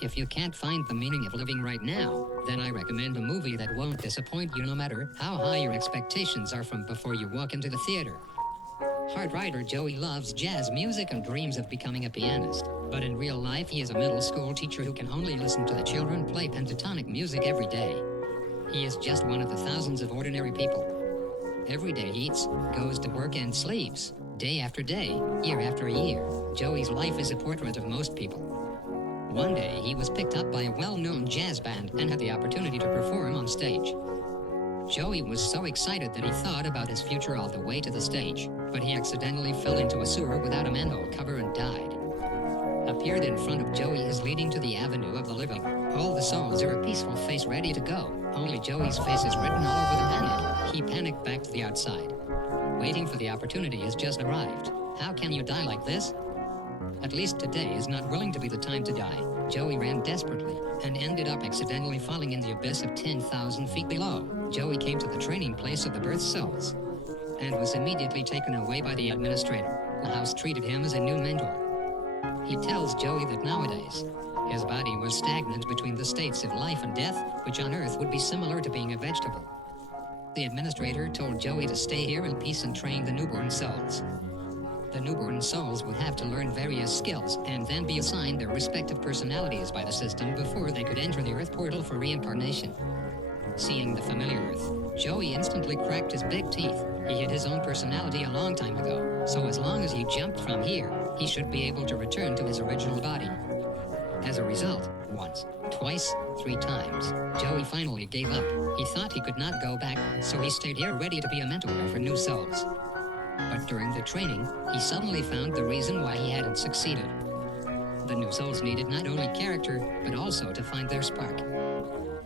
If you can't find the meaning of living right now, then I recommend a movie that won't disappoint you no matter how high your expectations are from before you walk into the theater. Hard Rider Joey loves jazz music and dreams of becoming a pianist, but in real life he is a middle school teacher who can only listen to the children play pentatonic music every day. He is just one of the thousands of ordinary people. Every day he eats, goes to work and sleeps. Day after day, year after year, Joey's life is a portrait of most people. One day he was picked up by a well-known jazz band and had the opportunity to perform on stage. Joey was so excited that he thought about his future all the way to the stage, but he accidentally fell into a sewer without a manhole cover and died. Appeared in front of Joey is leading to the Avenue of the Living. All the souls are a peaceful face ready to go. Only Joey's face is written all over the panic. He panicked back to the outside. Waiting for the opportunity has just arrived. How can you die like this? At least today is not willing to be the time to die. Joey ran desperately and ended up accidentally falling in the abyss of 10,000 feet below. Joey came to the training place of the birth souls and was immediately taken away by the administrator. The house treated him as a new mentor. He tells Joey that nowadays, his body was stagnant between the states of life and death, which on Earth would be similar to being a vegetable. The administrator told Joey to stay here in peace and train the newborn souls. The newborn souls would have to learn various skills and then be assigned their respective personalities by the system before they could enter the Earth portal for reincarnation. Seeing the familiar Earth, Joey instantly cracked his big teeth. He hid his own personality a long time ago, so as long as he jumped from here, he should be able to return to his original body. As a result, once, twice, 3 times, Joey finally gave up. He thought he could not go back, so he stayed here ready to be a mentor for new souls. But during the training, he suddenly found the reason why he hadn't succeeded. The new souls needed not only character, but also to find their spark.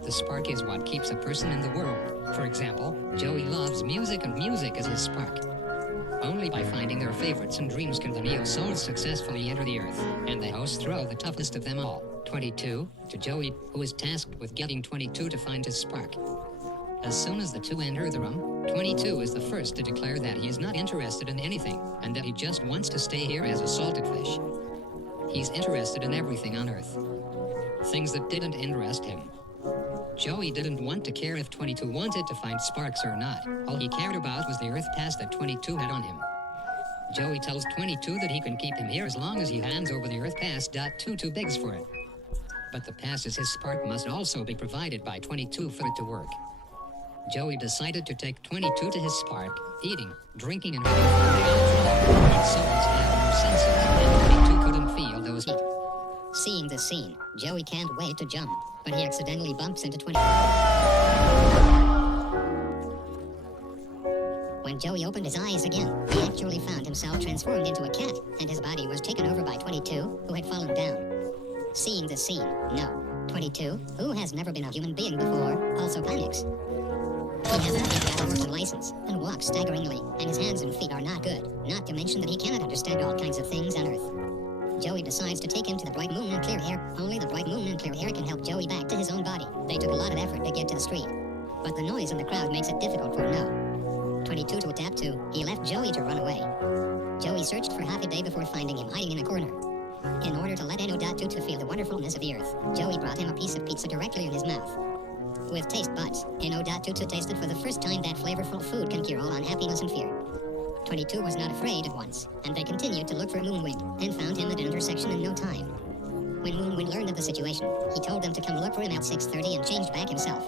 The spark is what keeps a person in the world. For example, Joey loves music and music is his spark. Only by finding their favorites and dreams can the Neo-Souls successfully enter the Earth, and the host throw the toughest of them all, 22, to Joey, who is tasked with getting 22 to find his spark. As soon as the two enter the room, 22 is the first to declare that he is not interested in anything, and that he just wants to stay here as a salted fish. He's interested in everything on Earth. Things that didn't interest him. Joey didn't want to care if 22 wanted to find sparks or not. All he cared about was the Earth pass that 22 had on him. Joey tells 22 that he can keep him here as long as he hands over the Earth pass. 22 begs for it. But the pass as his spark must also be provided by 22 for it to work. Joey decided to take 22 to his spark, eating, drinking, and having fun. But souls have no senses, and 22 couldn't feel those heat. Seeing this scene, Joey can't wait to jump, but he accidentally bumps into 22. When Joey opened his eyes again, he actually found himself transformed into a cat, and his body was taken over by 22, who had fallen down. Seeing this scene, no, 22, who has never been a human being before, also panics. He hasn't got a working license, and walks staggeringly, and his hands and feet are not good, not to mention that he cannot understand all kinds of things on Earth. Joey decides to take him to the Bright Moon and Clear Air. Only the Bright Moon and Clear Air can help Joey back to his own body. They took a lot of effort to get to the street, but the noise in the crowd makes it difficult for No. 22 to adapt to. He left Joey to run away. Joey searched for half a day before finding him hiding in a corner. In order to let No.2 to feel the wonderfulness of the Earth, Joey brought him a piece of pizza directly in his mouth. With taste buds, No.2 tasted for the first time that flavorful food can cure all unhappiness and fear. 22 was not afraid at once, and they continued to look for Moonwind, and found him at an intersection in no time. When Moonwind learned of the situation, he told them to come look for him at 6:30 and changed back himself.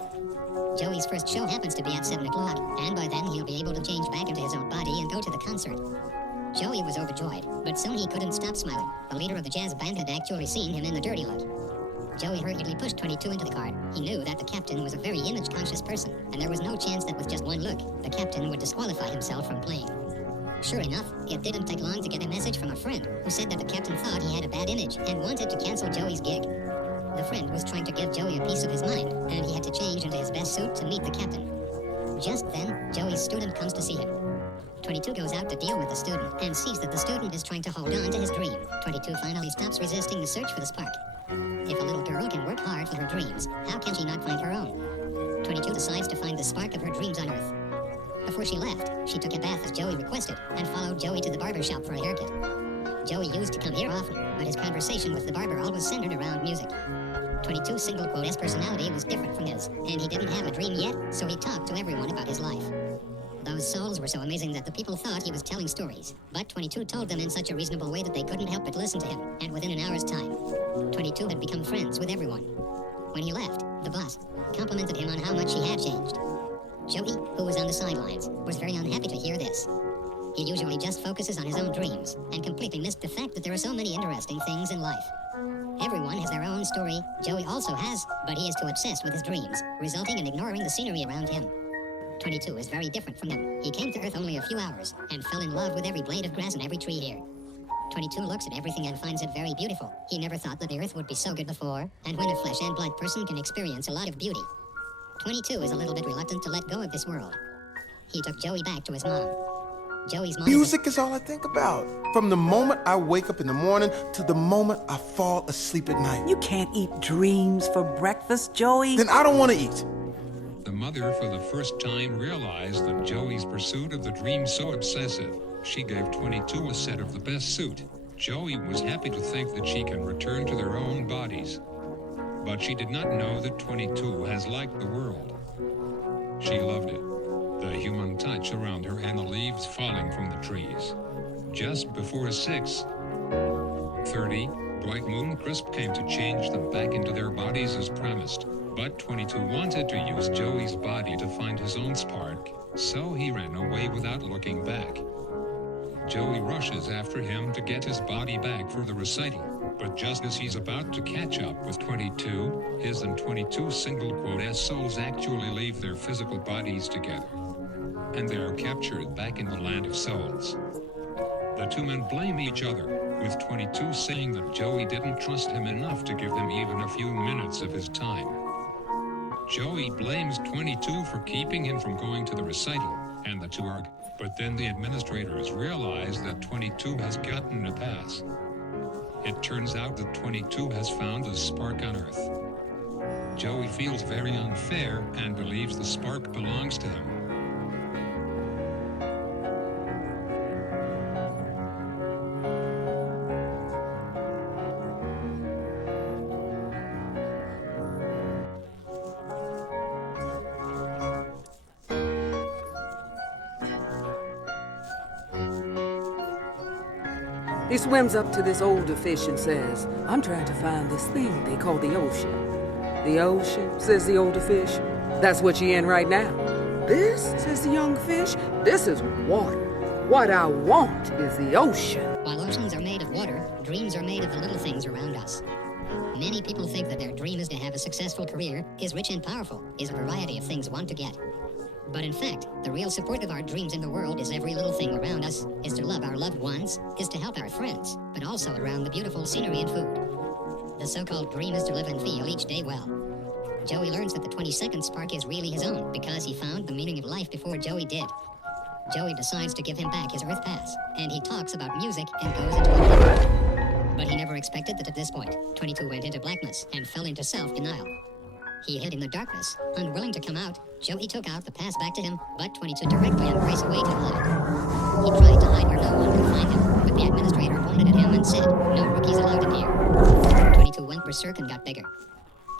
Joey's first show happens to be at 7 o'clock, and by then he'll be able to change back into his own body and go to the concert. Joey was overjoyed, but soon he couldn't stop smiling. The leader of the jazz band had actually seen him in the dirty look. Joey hurriedly pushed 22 into the car. He knew that the captain was a very image-conscious person, and there was no chance that with just one look, the captain would disqualify himself from playing. Sure enough, it didn't take long to get a message from a friend who said that the captain thought he had a bad image and wanted to cancel Joey's gig. The friend was trying to give Joey a piece of his mind, and he had to change into his best suit to meet the captain. Just then, Joey's student comes to see him. 22 goes out to deal with the student and sees that the student is trying to hold on to his dream. 22 finally stops resisting the search for the spark. If a little girl can work hard for her dreams, how can she not find her own? 22 decides to find the spark of her dreams on Earth. Before she left, she took a bath as Joey requested and followed Joey to the barber shop for a haircut. Joey used to come here often, but his conversation with the barber always centered around music. 22's single quote S personality was different from his, and he didn't have a dream yet, so he talked to everyone about his life. Those souls were so amazing that the people thought he was telling stories, but 22 told them in such a reasonable way that they couldn't help but listen to him, and within an hour's time, 22 had become friends with everyone. When he left, the boss complimented him on how much he had changed. Joey, who was on the sidelines, was very unhappy to hear this. He usually just focuses on his own dreams, and completely missed the fact that there are so many interesting things in life. Everyone has their own story, Joey also has, but he is too obsessed with his dreams, resulting in ignoring the scenery around him. 22 is very different from them. He came to Earth only a few hours, and fell in love with every blade of grass and every tree here. 22 looks at everything and finds it very beautiful. He never thought that the Earth would be so good before, and when a flesh and blood person can experience a lot of beauty. 22 is a little bit reluctant to let go of this world. He took Joey back to his mom. Joey's mom Music is all I think about. From the moment I wake up in the morning to the moment I fall asleep at night. You can't eat dreams for breakfast, Joey. Then I don't want to eat. The mother for the first time realized that Joey's pursuit of the dream so obsessive. She gave 22 a set of the best suit. Joey was happy to think that she can return to their own bodies. But she did not know that 22 has liked the world. She loved it. The human touch around her and the leaves falling from the trees. Just before 6:30, Bright Moon Crisp came to change them back into their bodies as promised. But 22 wanted to use Joey's body to find his own spark, so he ran away without looking back. Joey rushes after him to get his body back for the recital, but just as he's about to catch up with 22, his and 22's single quote S souls actually leave their physical bodies together, and they are captured back in the land of souls. The two men blame each other, with 22 saying that Joey didn't trust him enough to give them even a few minutes of his time. Joey blames 22 for keeping him from going to the recital, and the two argue. But then the administrators realize that 22 has gotten a pass. It turns out that 22 has found the spark on Earth. Joey feels very unfair and believes the spark belongs to him. He swims up to this older fish and says, "I'm trying to find this thing they call the ocean." "The ocean," says the older fish. "That's what you're in right now." "This," says the young fish, "this is water. What I want is the ocean." While oceans are made of water, dreams are made of the little things around us. Many people think that their dream is to have a successful career, is rich and powerful, is a variety of things one to get. But in fact, the real support of our dreams in the world is every little thing around us, is to love our loved ones, is to help our friends, but also around the beautiful scenery and food. The so-called dream is to live and feel each day well. Joey learns that the 22nd spark is really his own because he found the meaning of life before Joey did. Joey decides to give him back his Earth Pass, and he talks about music and goes into a pit. But he never expected that at this point, 22 went into blackness and fell into self-denial. He hid in the darkness, unwilling to come out. Joey took out the pass back to him, but 22 directly embraced away to the light. He tried to hide where no one could find him, but the administrator pointed at him and said, "No rookies allowed in here." 22 went berserk and got bigger.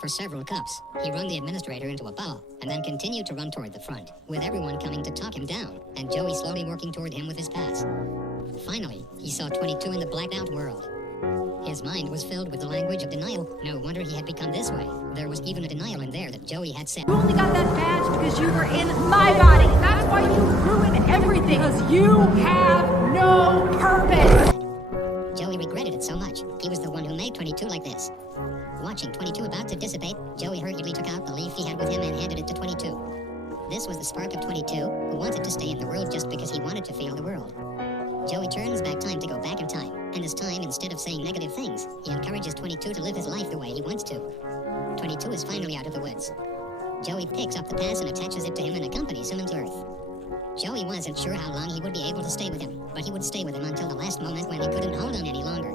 For several cups, he wrung the administrator into a ball, and then continued to run toward the front, with everyone coming to talk him down, and Joey slowly working toward him with his pass. Finally, he saw 22 in the blacked out world. His mind was filled with the language of denial. No wonder he had become this way. There was even a denial in there that Joey had said. You only got that badge because you were in my body. That's why you ruined everything. Because you have no purpose. Joey regretted it so much. He was the one who made 22 like this. Watching 22 about to dissipate, Joey hurriedly took out the leaf he had with him and handed it to 22. This was the spark of 22, who wanted to stay in the world just because he wanted to feel the world. Joey turns back time to go back in time, and this time, instead of saying negative things, he encourages 22 to live his life the way he wants to. 22 is finally out of the woods. Joey picks up the pass and attaches it to him and accompanies him into Earth. Joey wasn't sure how long he would be able to stay with him, but he would stay with him until the last moment when he couldn't hold on any longer.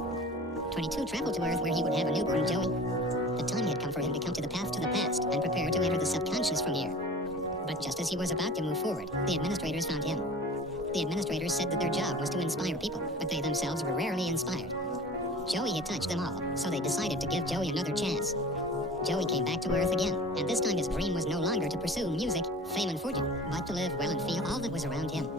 22 traveled to Earth where he would have a newborn Joey. The time had come for him to come to the path to the past and prepare to enter the subconscious from here. But just as he was about to move forward, the administrators found him. The administrators said that their job was to inspire people, but they themselves were rarely inspired. Joey had touched them all, so they decided to give Joey another chance. Joey came back to Earth again, and this time his dream was no longer to pursue music, fame, and fortune, but to live well and feel all that was around him.